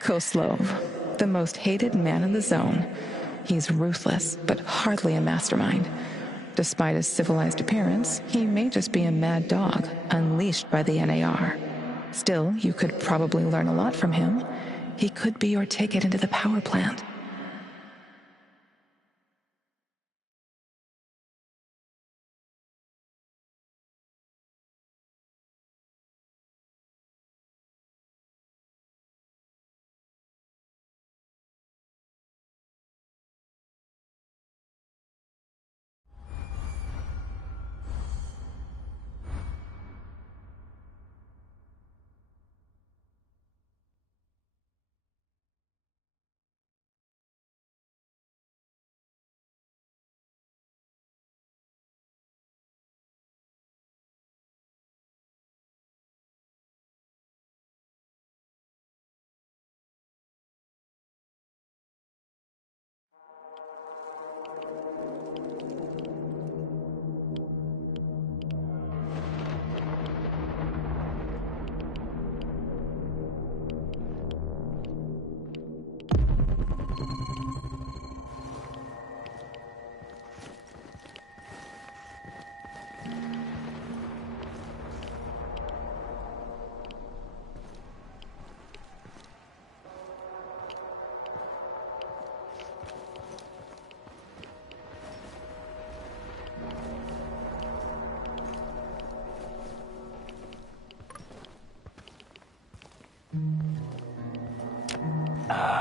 Koslov, the most hated man in the zone. He's ruthless, but hardly a mastermind. Despite his civilized appearance, he may just be a mad dog, unleashed by the NAR. Still, you could probably learn a lot from him. He could be your ticket into the power plant.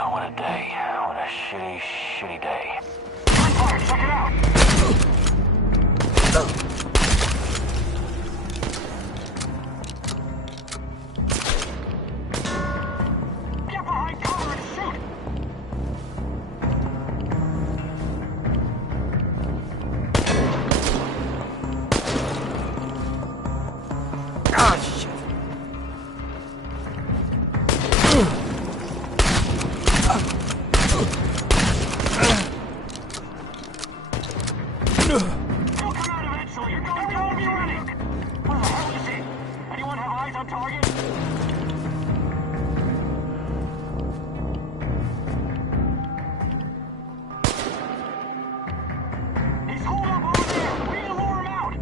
What a day. What a shitty, shitty day. Gunfire, check it out! Get behind cover and shoot! Ah, shit! He'll come out eventually. You're going to be running. Where the hell is he? Anyone have eyes on target? He's holed up over there. We need to lure him out.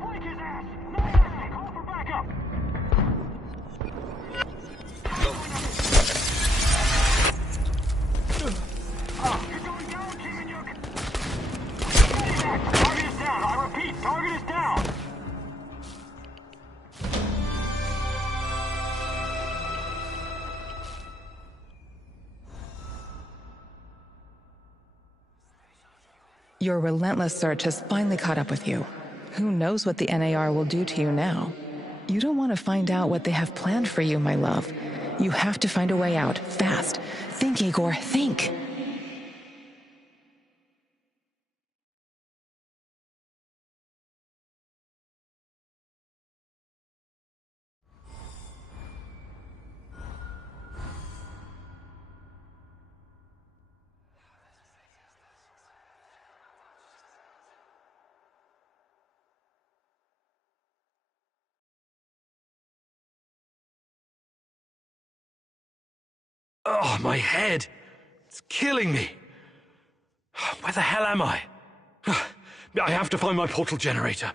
Break his ass! No mercy! Call for backup! You're going down, Kimenyuk! Target is down! I repeat, target is down! Your relentless search has finally caught up with you. Who knows what the NAR will do to you now? You don't want to find out what they have planned for you, my love. You have to find a way out, fast. Think, Igor, think! Oh, my head. It's killing me. Where the hell am I? I have to find my portal generator.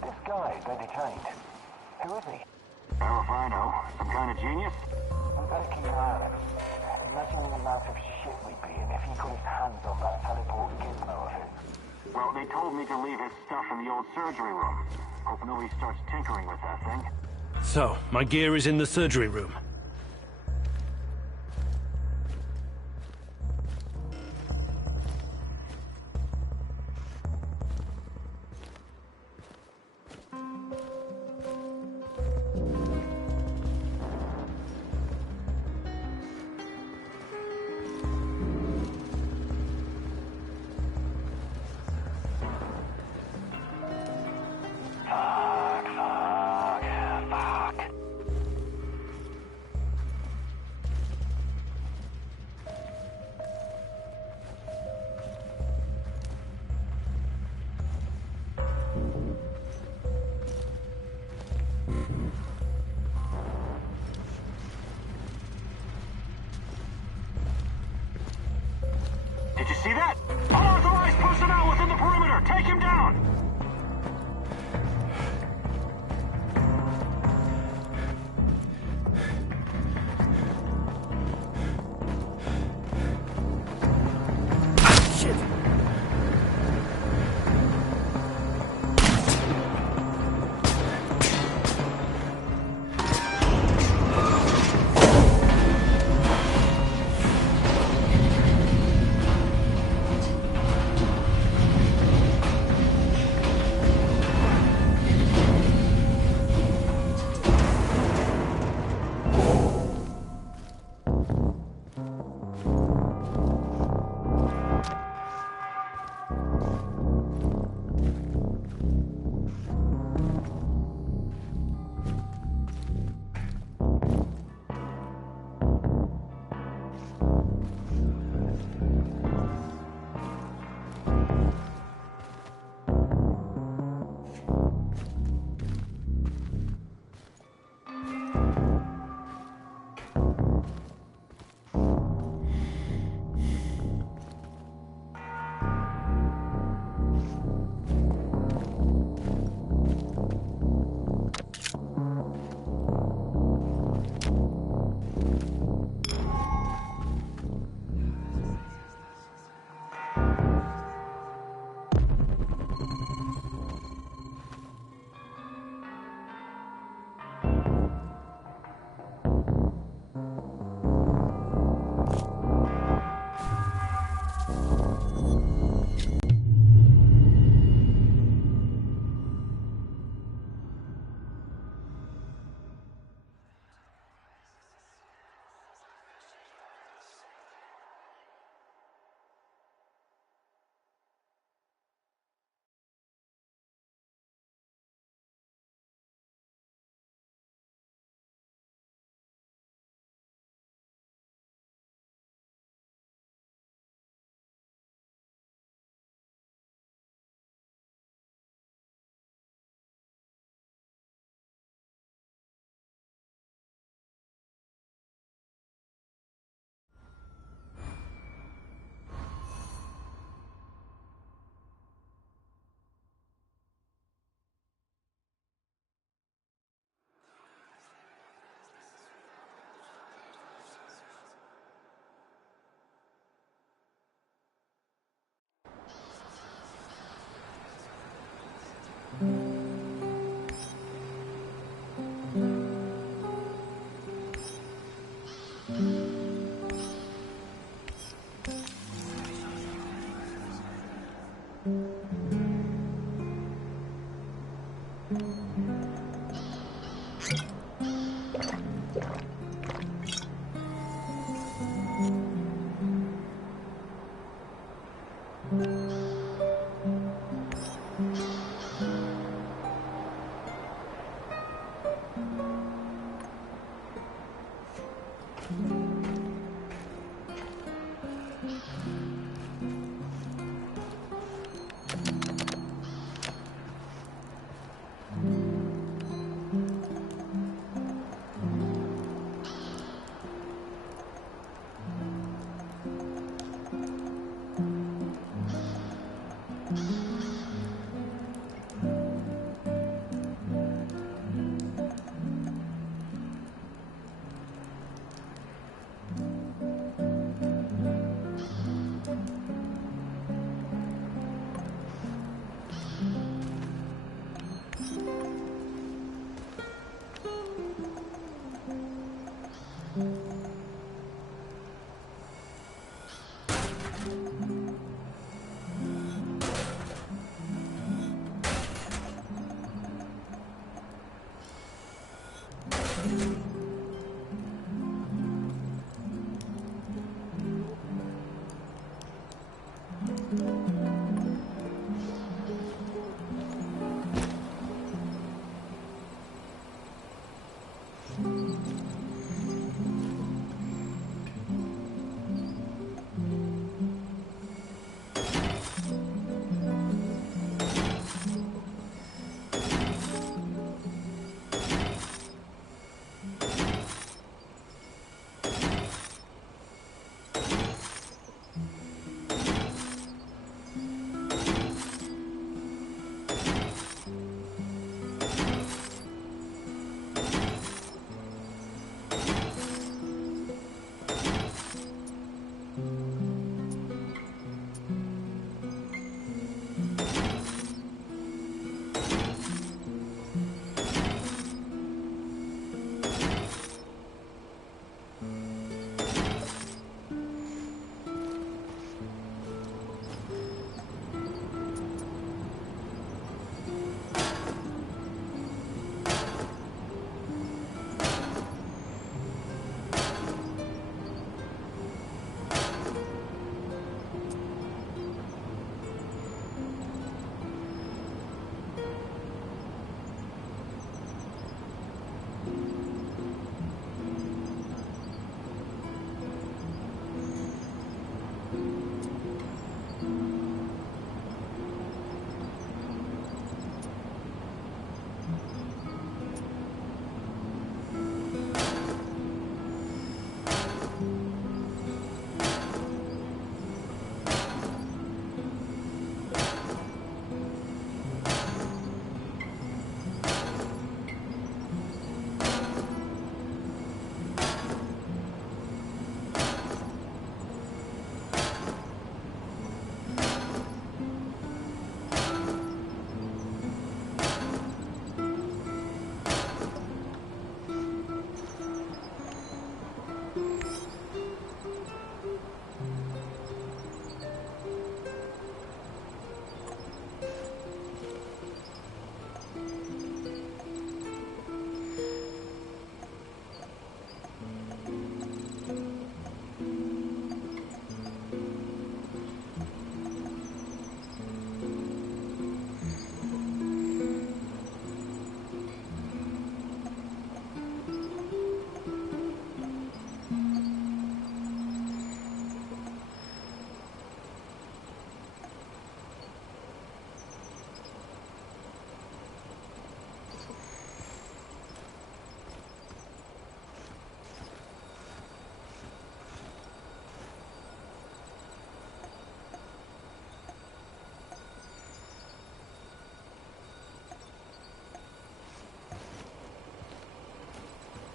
This guy's been detained. Who is he? Hell if I know. Some kind of genius? We better keep an eye on him. Imagine the amount of shit we'd be in if he got his hands on that teleport gizmo of his. Well, they told me to leave his stuff in the old surgery room. Hope nobody starts tinkering with that thing. So, my gear is in the surgery room. Did you see that? Unauthorized personnel within the perimeter! Take him down! Shit!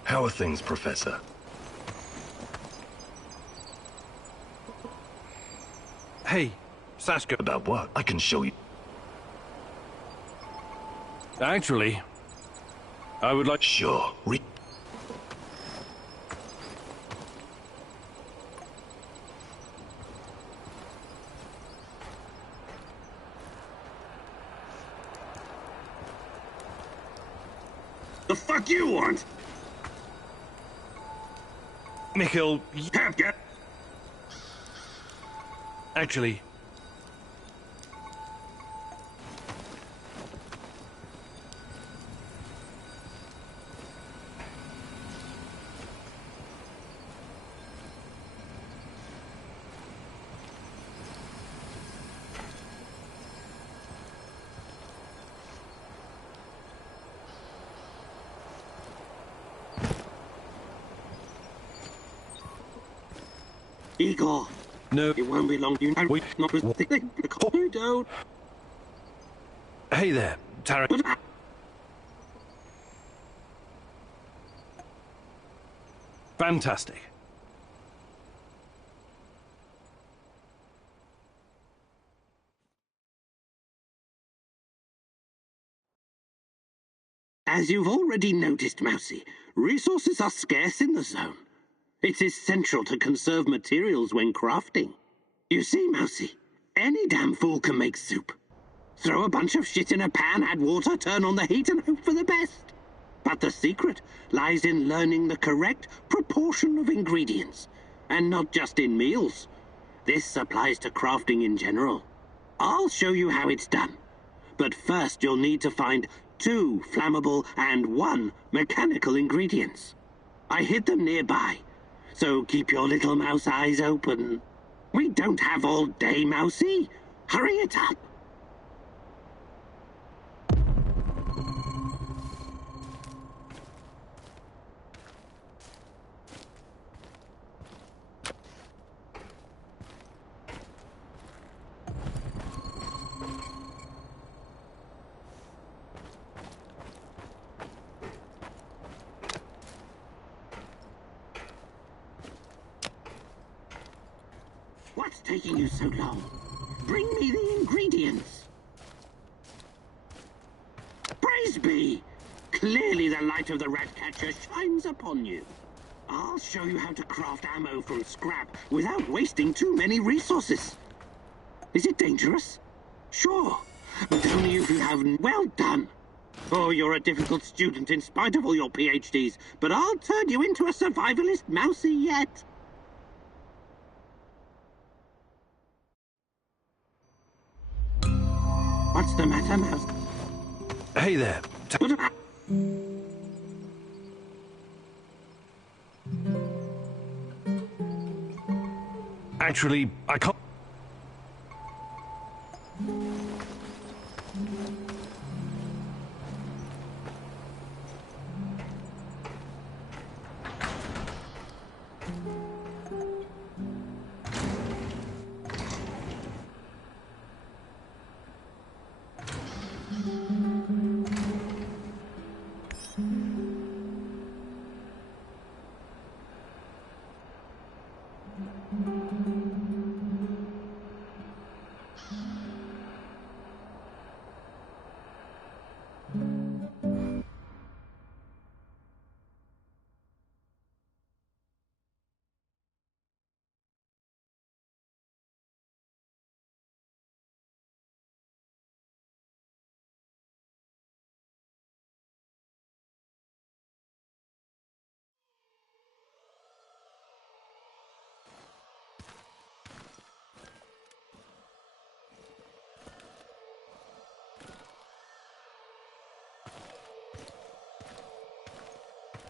How are things, Professor? Hey, Sasko. About what? I can show you. Actually, I would like... Sure. The fuck you want? Mikhail, Can't get. actually... Igor, No. it won't be long. You know, Wait. not with the cop. You don't. Hey there, Tarek. But Fantastic. As you've already noticed, Mousy, resources are scarce in the zone. It's essential to conserve materials when crafting. You see, Mousy, any damn fool can make soup. Throw a bunch of shit in a pan, add water, turn on the heat, and hope for the best. But the secret lies in learning the correct proportion of ingredients, and not just in meals. This applies to crafting in general. I'll show you how it's done. But first you'll need to find 2 flammable and 1 mechanical ingredients. I hid them nearby, so keep your little mouse eyes open. We don't have all day, Mousy. Hurry it up. What's taking you so long? Bring me the ingredients. Praise be! Clearly the light of the Ratcatcher shines upon you. I'll show you how to craft ammo from scrap without wasting too many resources. Is it dangerous? Sure, but only if you have... Well done! Oh, you're a difficult student in spite of all your PhDs, but I'll turn you into a survivalist Mousy yet. What's the matter, Mouse? Hey there. Actually, I can't...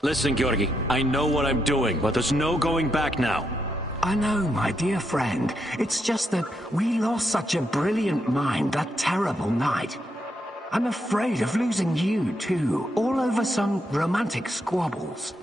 Listen, Georgi, I know what I'm doing, but there's no going back now. I know, my dear friend. It's just that we lost such a brilliant mind that terrible night. I'm afraid of losing you, too, all over some romantic squabbles.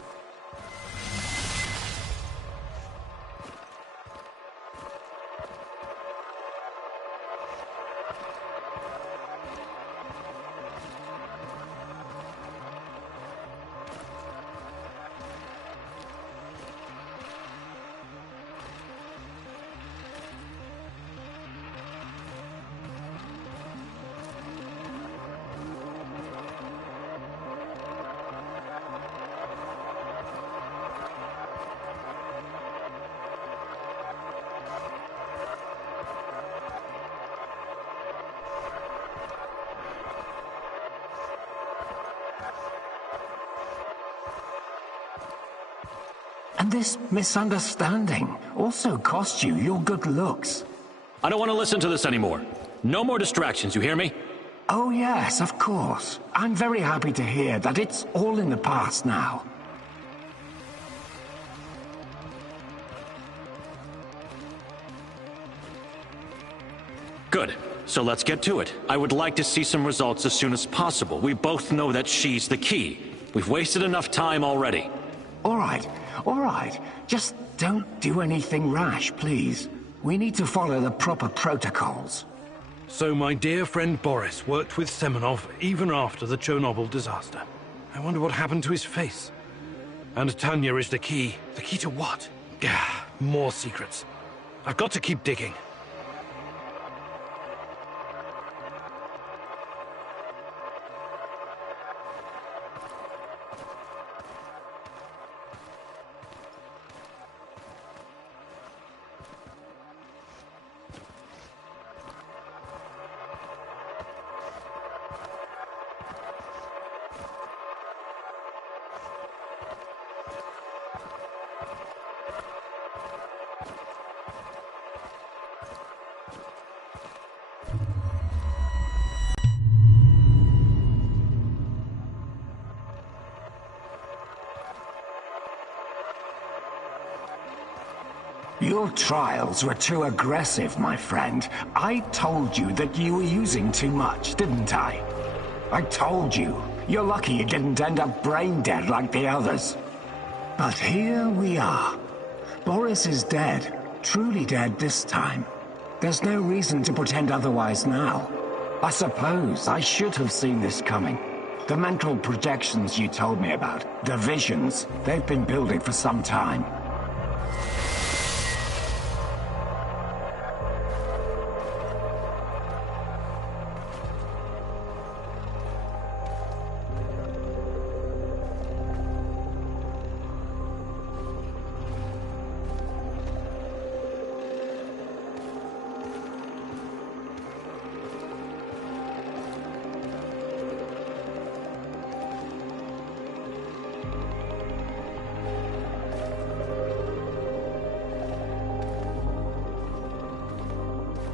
And this misunderstanding also cost you your good looks. I don't want to listen to this anymore. No more distractions, you hear me? Oh yes, of course. I'm very happy to hear that it's all in the past now. Good. So let's get to it. I would like to see some results as soon as possible. We both know that she's the key. We've wasted enough time already. All right. Just don't do anything rash, please. We need to follow the proper protocols. So my dear friend Boris worked with Semenov even after the Chernobyl disaster. I wonder what happened to his face. And Tanya is the key. The key to what? Gah, more secrets. I've got to keep digging. Your trials were too aggressive, my friend. I told you that you were using too much, didn't I? I told you. You're lucky you didn't end up brain dead like the others. But here we are. Boris is dead. Truly dead this time. There's no reason to pretend otherwise now. I suppose I should have seen this coming. The mental projections you told me about, the visions, they've been building for some time.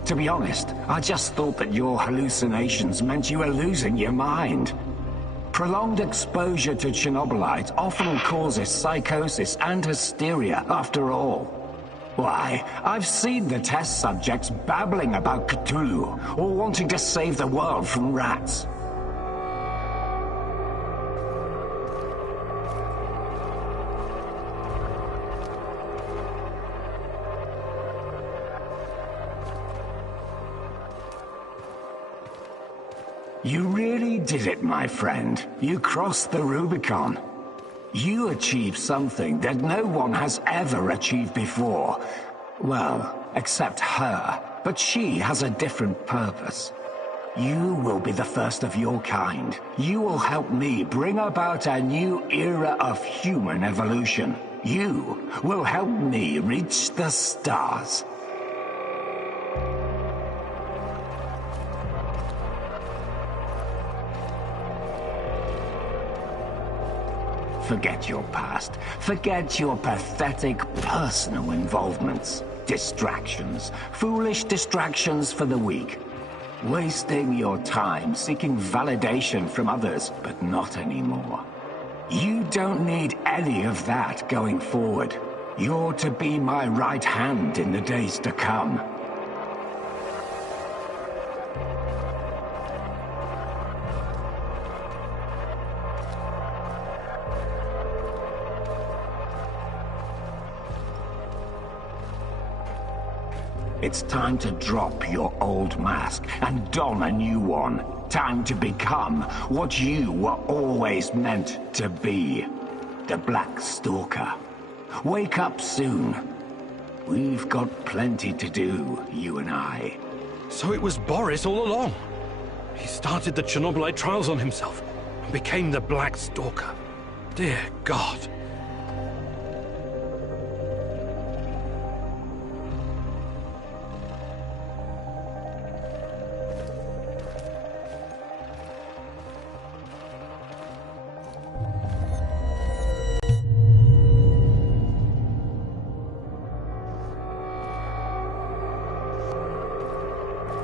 To be honest, I just thought that your hallucinations meant you were losing your mind. Prolonged exposure to Chernobylite often causes psychosis and hysteria, after all. Why, I've seen the test subjects babbling about Cthulhu, or wanting to save the world from rats. You really did it, my friend. You crossed the Rubicon. You achieved something that no one has ever achieved before. Well, except her. But she has a different purpose. You will be the first of your kind. You will help me bring about a new era of human evolution. You will help me reach the stars. Forget your past. Forget your pathetic personal involvements. Distractions. Foolish distractions for the weak. Wasting your time seeking validation from others, but not anymore. You don't need any of that going forward. You're to be my right hand in the days to come. It's time to drop your old mask and don a new one. Time to become what you were always meant to be. The Black Stalker. Wake up soon. We've got plenty to do, you and I. So it was Boris all along. He started the Chernobylite trials on himself and became the Black Stalker. Dear God.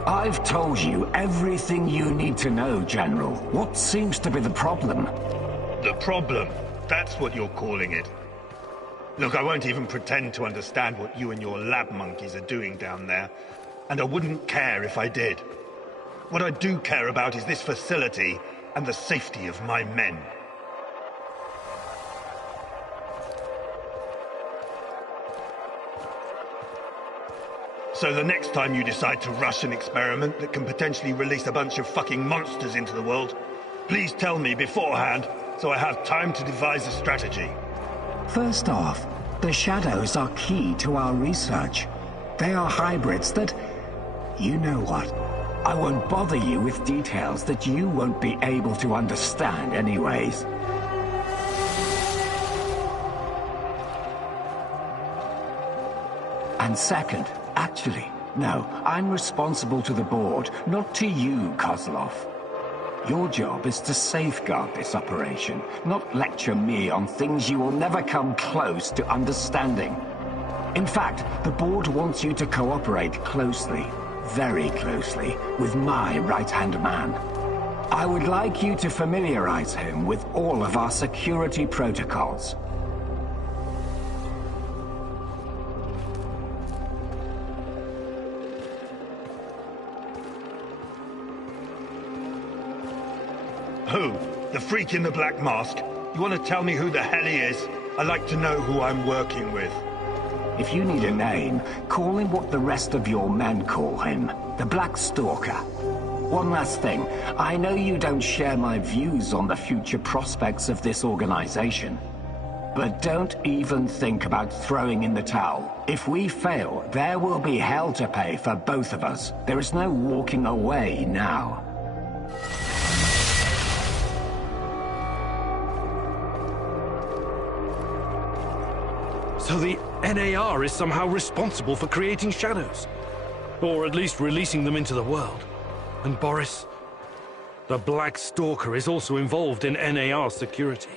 I've told you everything you need to know, General. What seems to be the problem? The problem? That's what you're calling it. Look, I won't even pretend to understand what you and your lab monkeys are doing down there. And I wouldn't care if I did. What I do care about is this facility and the safety of my men. So the next time you decide to rush an experiment that can potentially release a bunch of fucking monsters into the world, please tell me beforehand so I have time to devise a strategy. First off, the shadows are key to our research. They are hybrids that... You know what? I won't bother you with details that you won't be able to understand anyways. And second, actually, no, I'm responsible to the board, not to you, Kozlov. Your job is to safeguard this operation, not lecture me on things you will never come close to understanding. In fact, the board wants you to cooperate closely, very closely, with my right-hand man. I would like you to familiarize him with all of our security protocols. The freak in the black mask. You want to tell me who the hell he is? I'd like to know who I'm working with. If you need a name, call him what the rest of your men call him. The Black Stalker. One last thing. I know you don't share my views on the future prospects of this organization. But don't even think about throwing in the towel. If we fail, there will be hell to pay for both of us. There is no walking away now. So the NAR is somehow responsible for creating shadows. Or at least releasing them into the world. And Boris, the Black Stalker, is also involved in NAR security.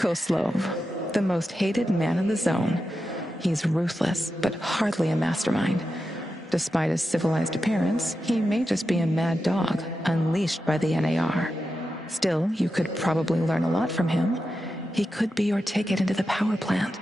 Koslov, the most hated man in the zone. He's ruthless, but hardly a mastermind. Despite his civilized appearance, he may just be a mad dog, unleashed by the NAR. Still, you could probably learn a lot from him. He could be your ticket into the power plant.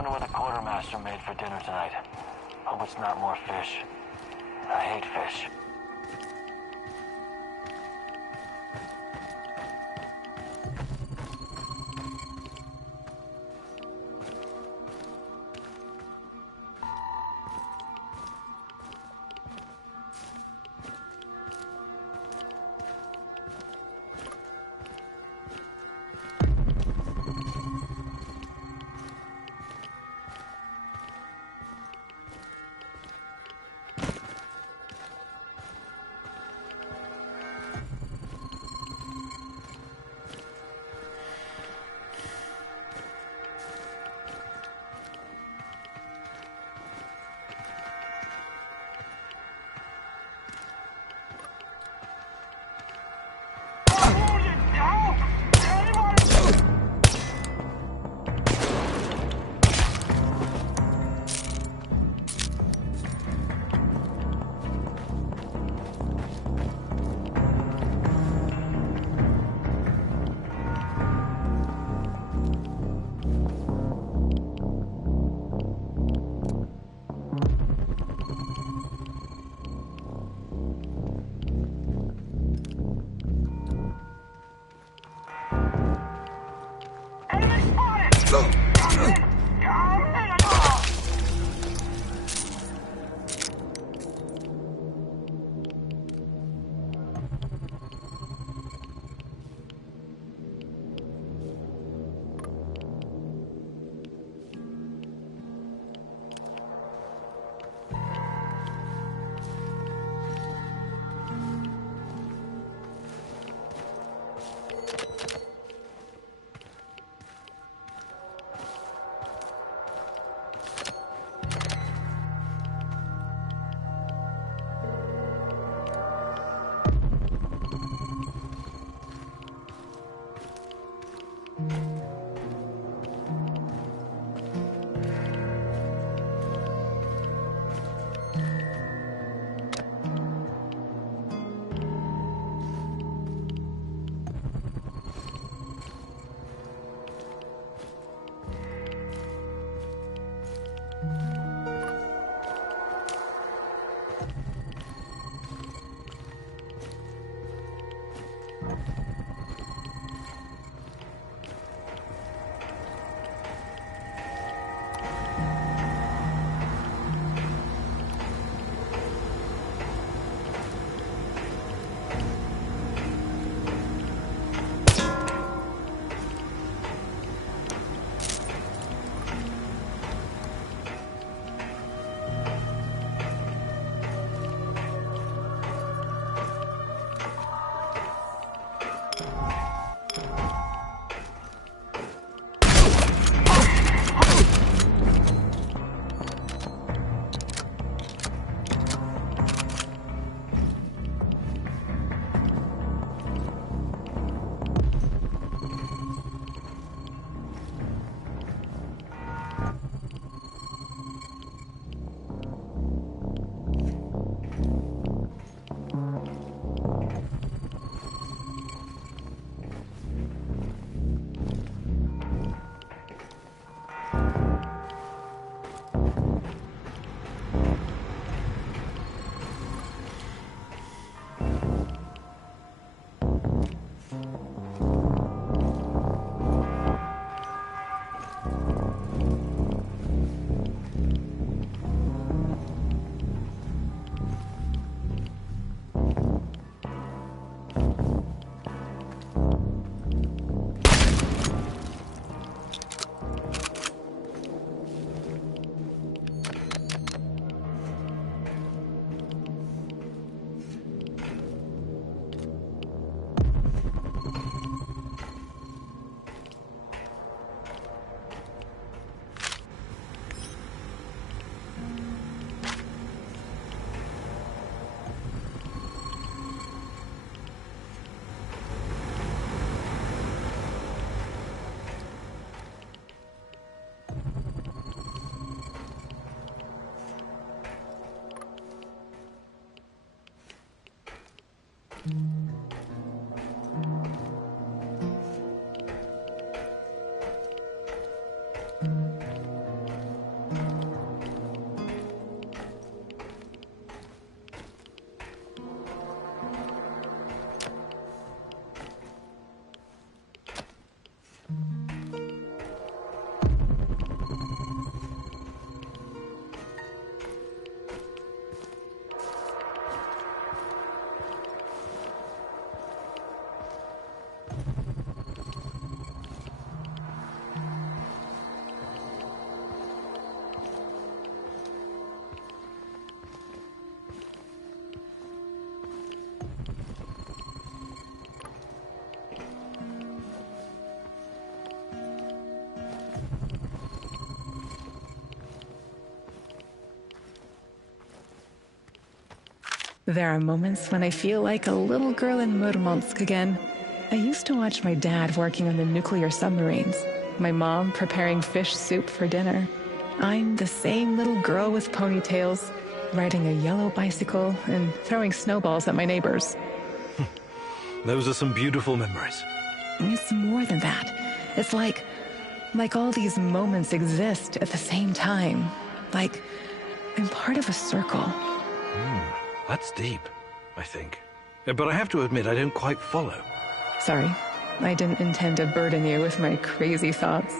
wonder what the quartermaster made for dinner tonight. Hope it's not more fish. I hate fish. There are moments when I feel like a little girl in Murmansk again. I used to watch my dad working on the nuclear submarines, my mom preparing fish soup for dinner. I'm the same little girl with ponytails, riding a yellow bicycle and throwing snowballs at my neighbors. Those are some beautiful memories. It's more than that. It's like all these moments exist at the same time. Like I'm part of a circle. That's deep, I think. But I have to admit, I don't quite follow. Sorry, I didn't intend to burden you with my crazy thoughts.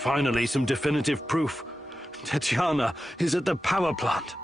Finally, some definitive proof. Tatiana is at the power plant.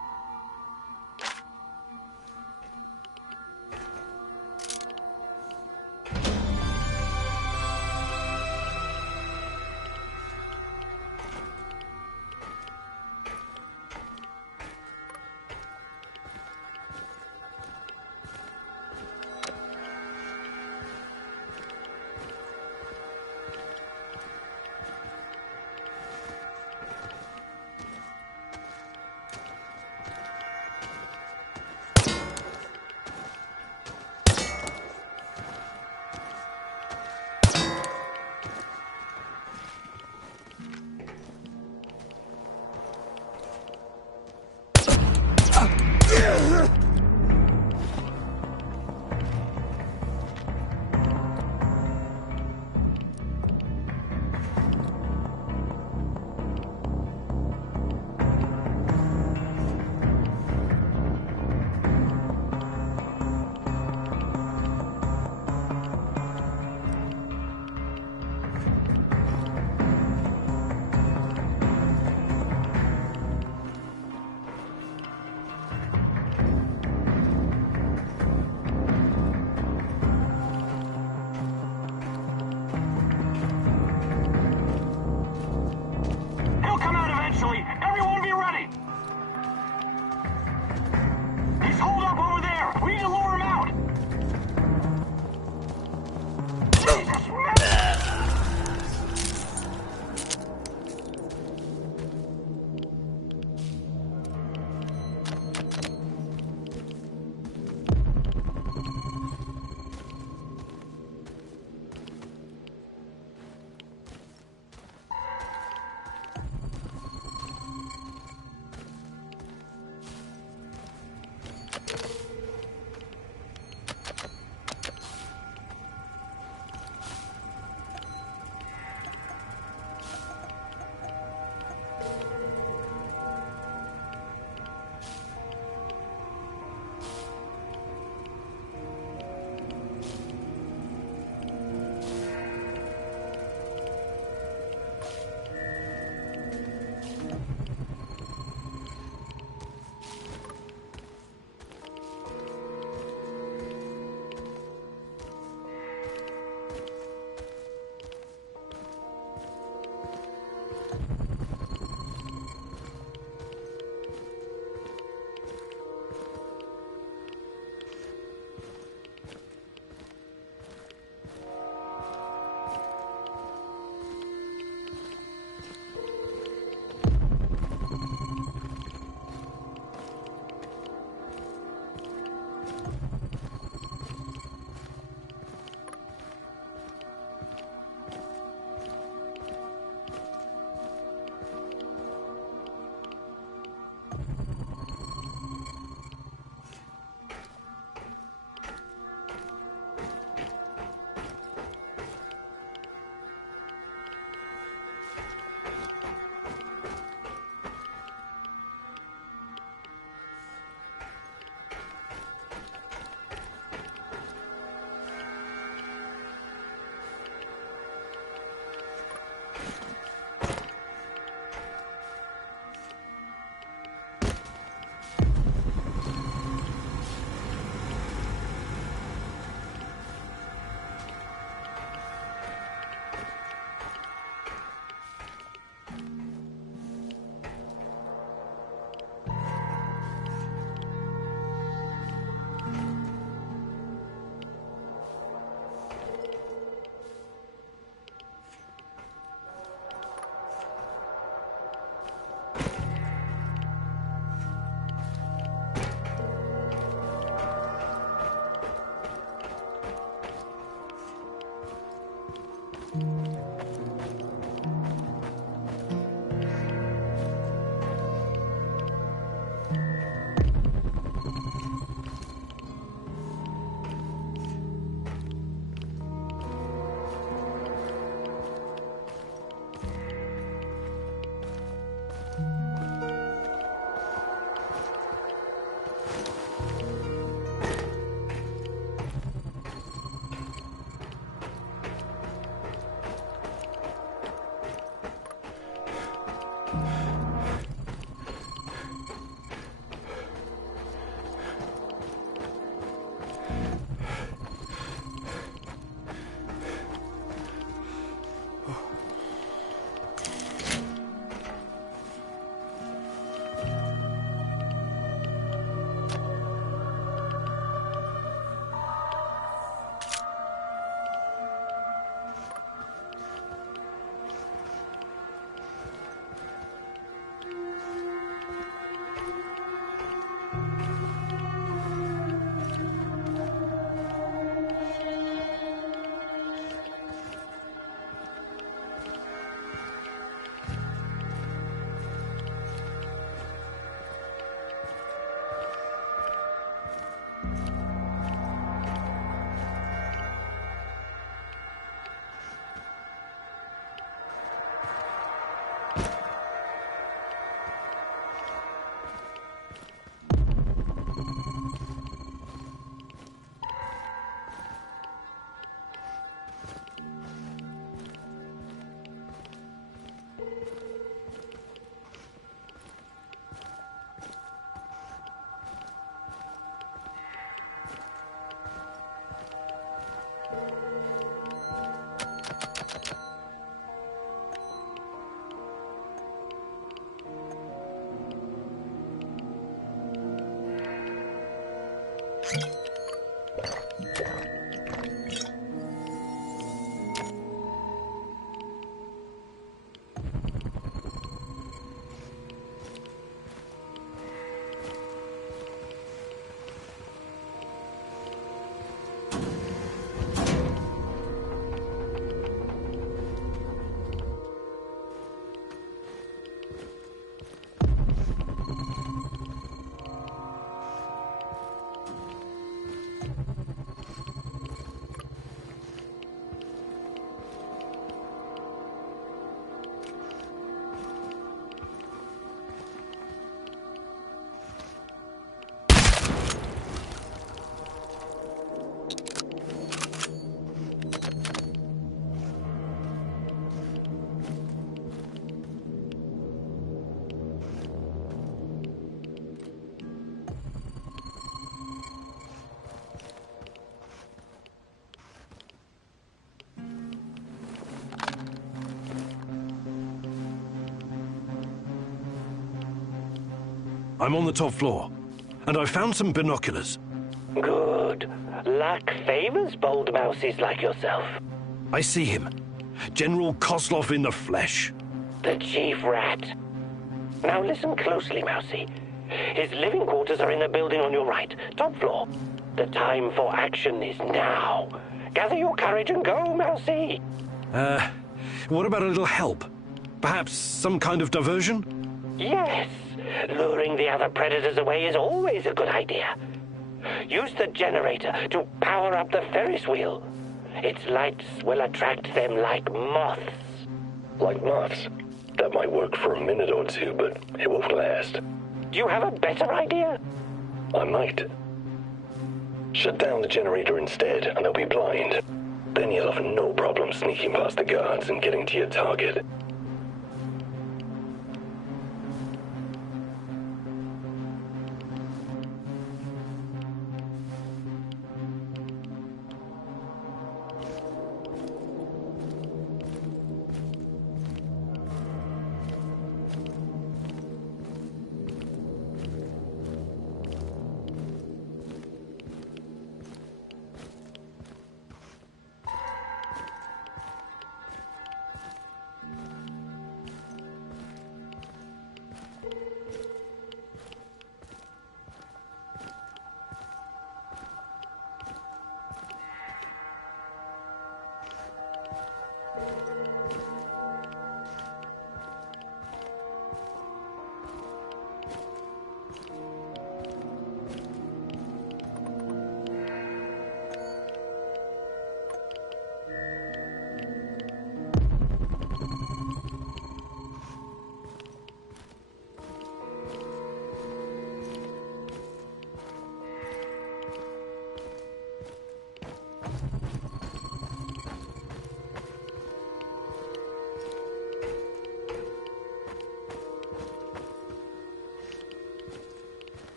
I'm on the top floor, and I found some binoculars. Good. Luck favors bold mousies like yourself. I see him. General Kozlov in the flesh. The chief rat. Now listen closely, Mousy. His living quarters are in the building on your right, top floor. The time for action is now. Gather your courage and go, Mousy. What about a little help? Perhaps some kind of diversion? Yes. Luring the other predators away is always a good idea. Use the generator to power up the Ferris wheel. Its lights will attract them like moths. Like moths? That might work for a minute or two, but it won't last. Do you have a better idea? I might. Shut down the generator instead, and they'll be blind. Then you'll have no problem sneaking past the guards and getting to your target.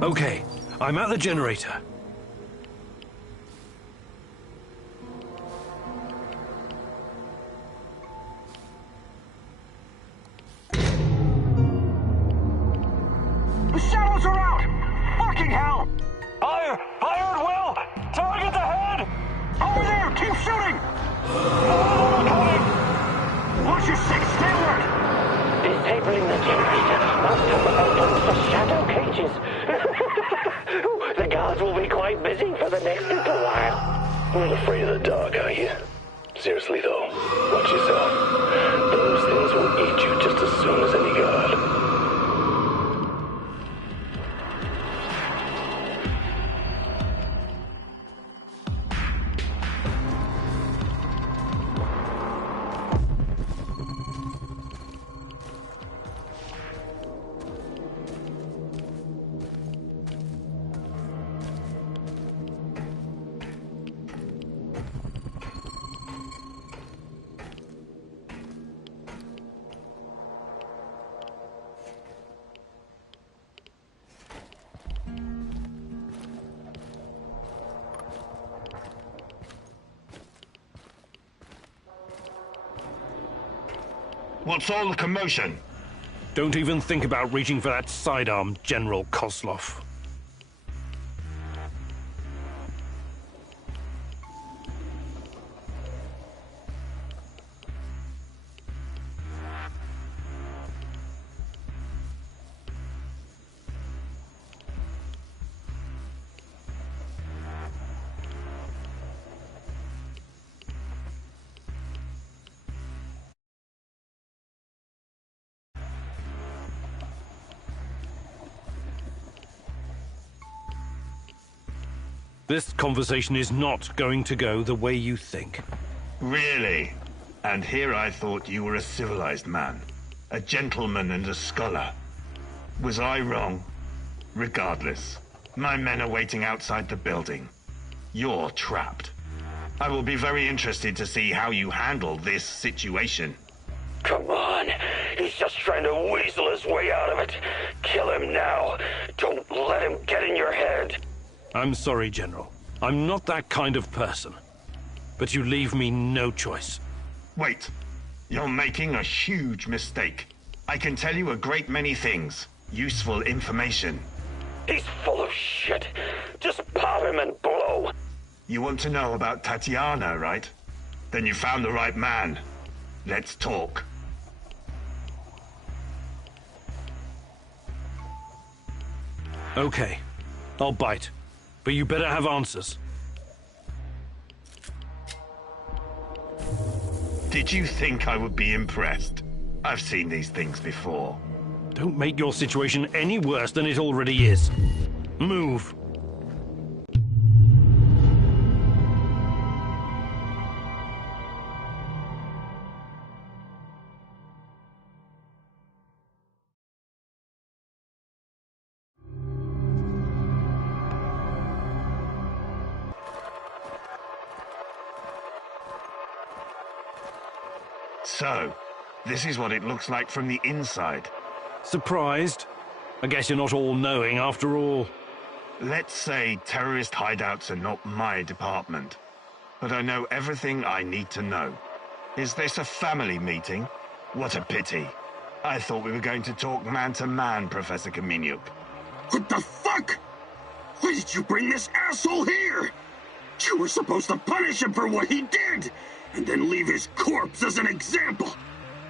Okay, I'm at the generator. The shadows are out! Fucking hell! Fire! Fire at will! Target ahead! Over there! Keep shooting! Coming! Watch your six! Downward! Disabling the generator must have opened the shadow cages. The guards will be quite busy for the next little while. Not afraid of the dark, are you? Seriously, though, watch yourself. Those things will eat you just as soon as any guard. What's all the commotion? Don't even think about reaching for that sidearm, General Kozlov. This conversation is not going to go the way you think. Really? And here I thought you were a civilized man, a gentleman and a scholar. Was I wrong? Regardless, my men are waiting outside the building. You're trapped. I will be very interested to see how you handle this situation. Come on. He's just trying to weasel his way out of it. Kill him now. Don't let him get in your head. I'm sorry, General. I'm not that kind of person. But you leave me no choice. Wait. You're making a huge mistake. I can tell you a great many things. Useful information. He's full of shit. Just pop him and blow. You want to know about Tatiana, right? Then you found the right man. Let's talk. Okay. I'll bite. But you better have answers. Did you think I would be impressed? I've seen these things before. Don't make your situation any worse than it already is. Move. So, this is what it looks like from the inside. Surprised? I guess you're not all-knowing after all. Let's say terrorist hideouts are not my department, but I know everything I need to know. Is this a family meeting? What a pity. I thought we were going to talk man-to-man, Professor Kaminyuk. What the fuck? Why did you bring this asshole here? You were supposed to punish him for what he did, and then leave his corpse as an example.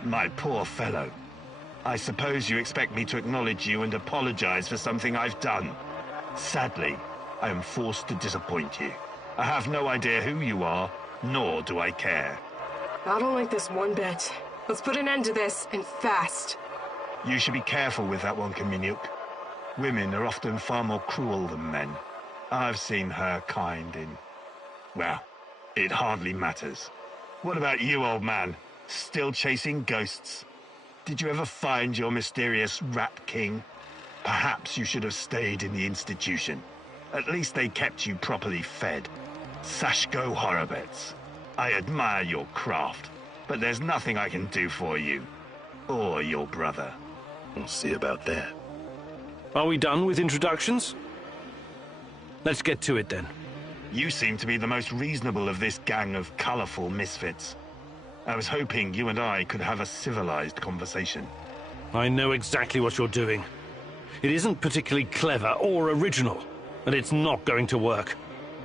My poor fellow. I suppose you expect me to acknowledge you and apologize for something I've done. Sadly, I am forced to disappoint you. I have no idea who you are, nor do I care. I don't like this one bit. Let's put an end to this, and fast. You should be careful with that one, Kaminyuk. Women are often far more cruel than men. I've seen her kind in... well, it hardly matters. What about you, old man? Still chasing ghosts? Did you ever find your mysterious Rat King? Perhaps you should have stayed in the institution. At least they kept you properly fed. Sashko Horobets, I admire your craft, but there's nothing I can do for you. Or your brother. We'll see about that. Are we done with introductions? Let's get to it then. You seem to be the most reasonable of this gang of colorful misfits. I was hoping you and I could have a civilized conversation. I know exactly what you're doing. It isn't particularly clever or original, and it's not going to work.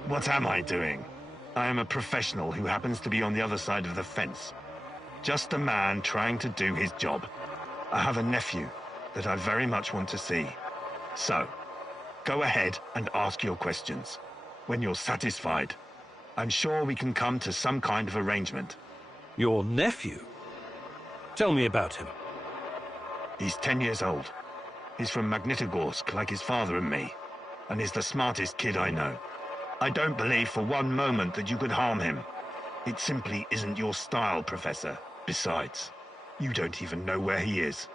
What am I doing? I am a professional who happens to be on the other side of the fence. Just a man trying to do his job. I have a nephew that I very much want to see. So, go ahead and ask your questions. When you're satisfied, I'm sure we can come to some kind of arrangement. Your nephew? Tell me about him. He's 10 years old. He's from Magnitogorsk, like his father and me, and he's the smartest kid I know. I don't believe for one moment that you could harm him. It simply isn't your style, Professor. Besides, you don't even know where he is.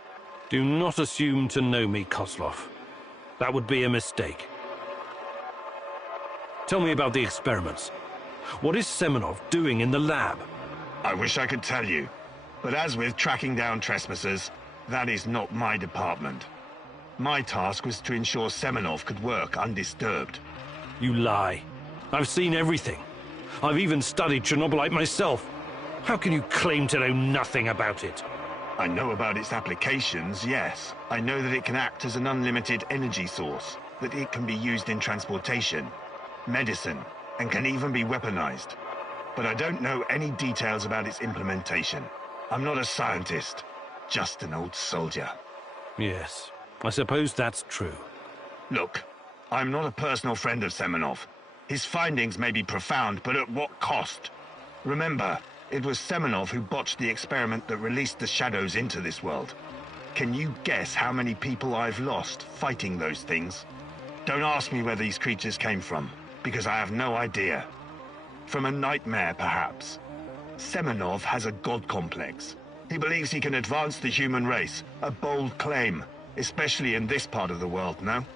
Do not assume to know me, Kozlov. That would be a mistake. Tell me about the experiments. What is Semenov doing in the lab? I wish I could tell you, but as with tracking down trespassers, that is not my department. My task was to ensure Semenov could work undisturbed. You lie. I've seen everything. I've even studied Chernobylite myself. How can you claim to know nothing about it? I know about its applications, yes. I know that it can act as an unlimited energy source, that it can be used in transportation, medicine, and can even be weaponized. But I don't know any details about its implementation. I'm not a scientist, just an old soldier. Yes, I suppose that's true. Look, I'm not a personal friend of Semenov. His findings may be profound, but at what cost? Remember, it was Semenov who botched the experiment that released the shadows into this world. Can you guess how many people I've lost fighting those things? Don't ask me where these creatures came from, because I have no idea. From a nightmare, perhaps. Semenov has a god complex. He believes he can advance the human race, a bold claim, especially in this part of the world, no?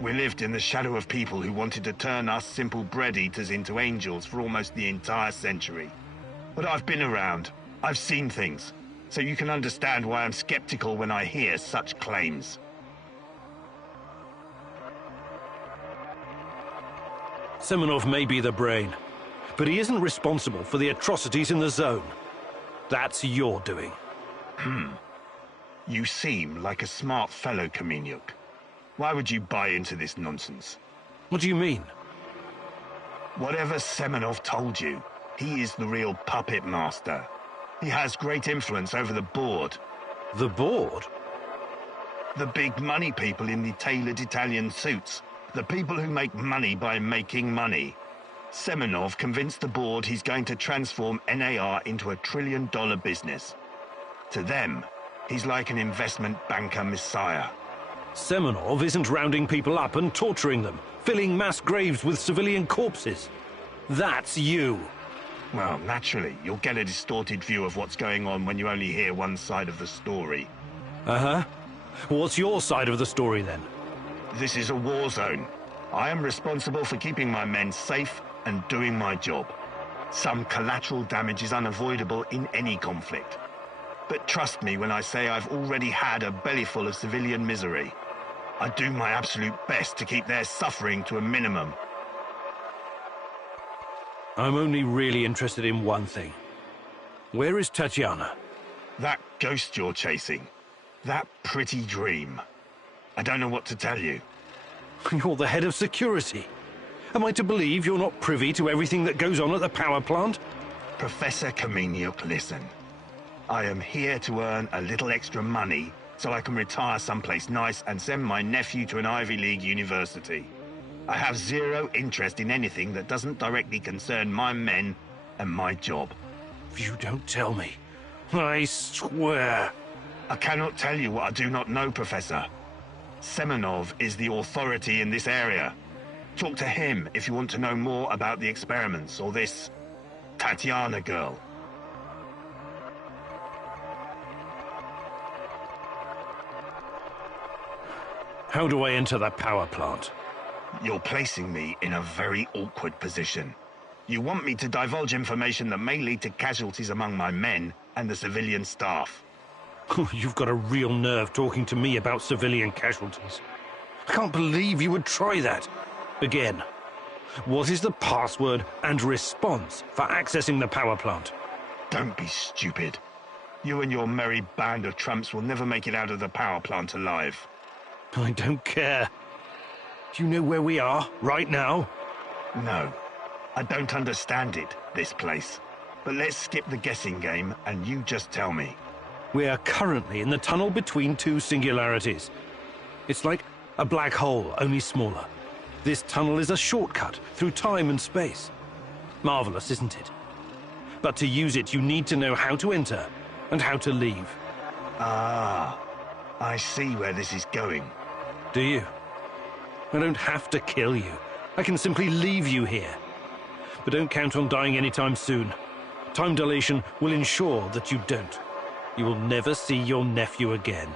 We lived in the shadow of people who wanted to turn us simple bread-eaters into angels for almost the entire century. But I've been around. I've seen things. So you can understand why I'm skeptical when I hear such claims. Semenov may be the brain, but he isn't responsible for the atrocities in the zone. That's your doing. You seem like a smart fellow, Kamenyuk. Why would you buy into this nonsense? What do you mean? Whatever Semenov told you, he is the real puppet master. He has great influence over the board. The board? The big money people in the tailored Italian suits. The people who make money by making money. Semenov convinced the board he's going to transform NAR into a $1 trillion business. To them, he's like an investment banker messiah. Semenov isn't rounding people up and torturing them, filling mass graves with civilian corpses. That's you. Well, naturally, you'll get a distorted view of what's going on when you only hear one side of the story. Uh-huh. What's your side of the story, then? This is a war zone. I am responsible for keeping my men safe and doing my job. Some collateral damage is unavoidable in any conflict. But trust me when I say I've already had a bellyful of civilian misery. I do my absolute best to keep their suffering to a minimum. I'm only really interested in one thing. Where is Tatiana? That ghost you're chasing. That pretty dream. I don't know what to tell you. You're the head of security. Am I to believe you're not privy to everything that goes on at the power plant? Professor Kamenyuk, listen. I am here to earn a little extra money so I can retire someplace nice and send my nephew to an Ivy League university. I have zero interest in anything that doesn't directly concern my men and my job. You don't tell me. I swear. I cannot tell you what I do not know, Professor. Semenov is the authority in this area. Talk to him if you want to know more about the experiments or this Tatiana girl. How do I enter the power plant? You're placing me in a very awkward position. You want me to divulge information that may lead to casualties among my men and the civilian staff. You've got a real nerve talking to me about civilian casualties. I can't believe you would try that. Again. What is the password and response for accessing the power plant? Don't be stupid. You and your merry band of tramps will never make it out of the power plant alive. I don't care. Do you know where we are, right now? No. I don't understand it, this place. But let's skip the guessing game, and you just tell me. We are currently in the tunnel between two singularities. It's like a black hole, only smaller. This tunnel is a shortcut through time and space. Marvelous, isn't it? But to use it, you need to know how to enter and how to leave. Ah, I see where this is going. Do you? I don't have to kill you. I can simply leave you here. But don't count on dying anytime soon. Time dilation will ensure that you don't. You will never see your nephew again.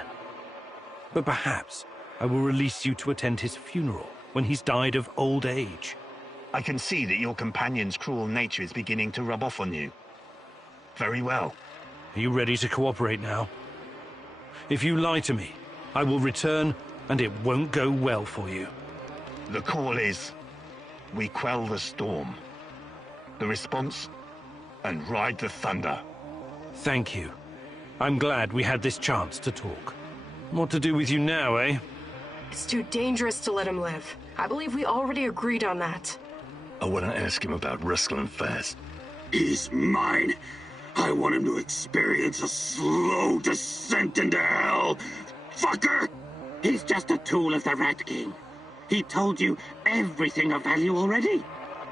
But perhaps I will release you to attend his funeral when he's died of old age. I can see that your companion's cruel nature is beginning to rub off on you. Very well. Are you ready to cooperate now? If you lie to me, I will return, and it won't go well for you. The call is, we quell the storm. The response, and ride the thunder. Thank you. I'm glad we had this chance to talk. What to do with you now, eh? It's too dangerous to let him live. I believe we already agreed on that. I want to ask him about Rustlin Fast. He's mine. I want him to experience a slow descent into hell. Fucker! He's just a tool of the Rat King. He told you everything of value already.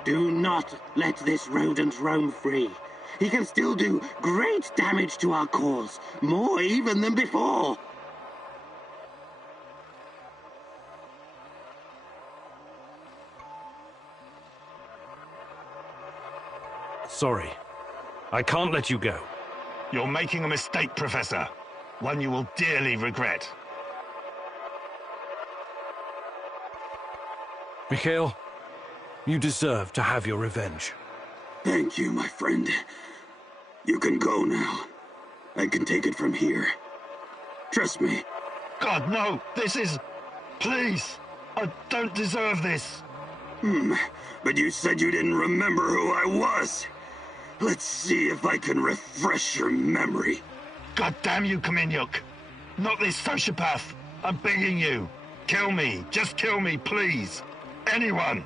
Do not let this rodent roam free. He can still do great damage to our cause, more even than before. Sorry. I can't let you go. You're making a mistake, Professor. One you will dearly regret. Mikhail, you deserve to have your revenge. Thank you, my friend. You can go now. I can take it from here. Trust me. God, no! This is... Please! I don't deserve this! But you said you didn't remember who I was. Let's see if I can refresh your memory. God damn you, Kaminyuk! Not this sociopath! I'm begging you! Kill me! Just kill me, please! Anyone!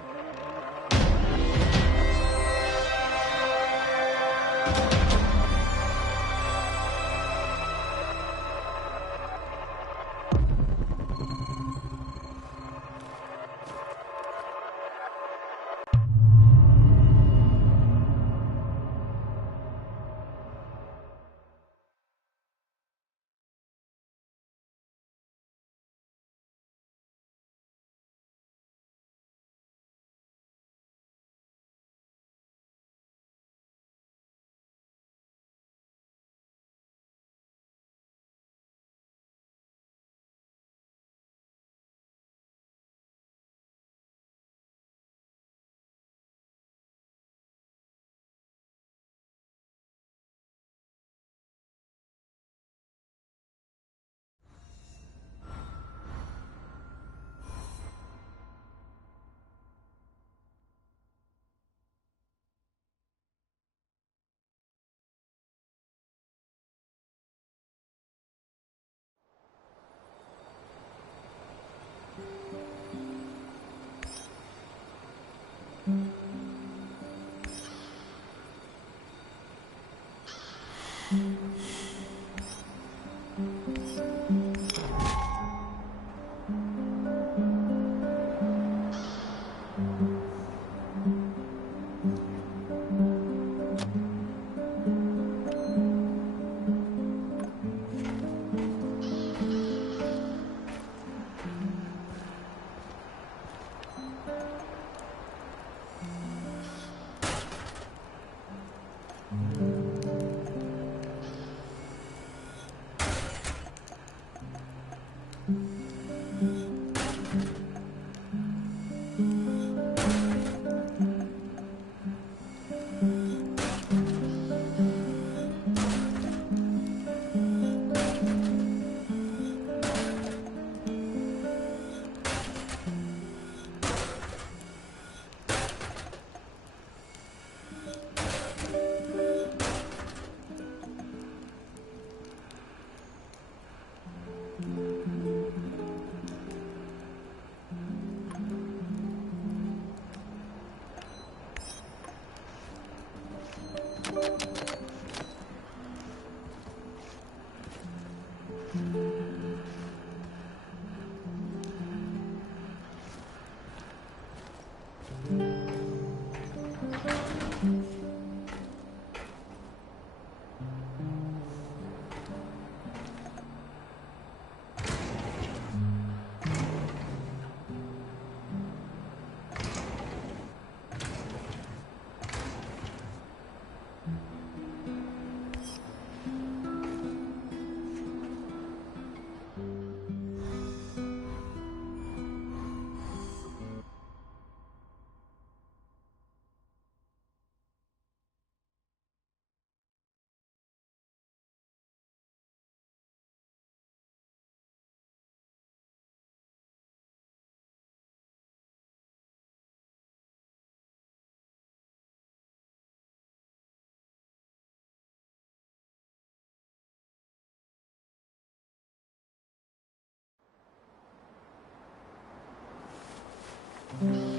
you.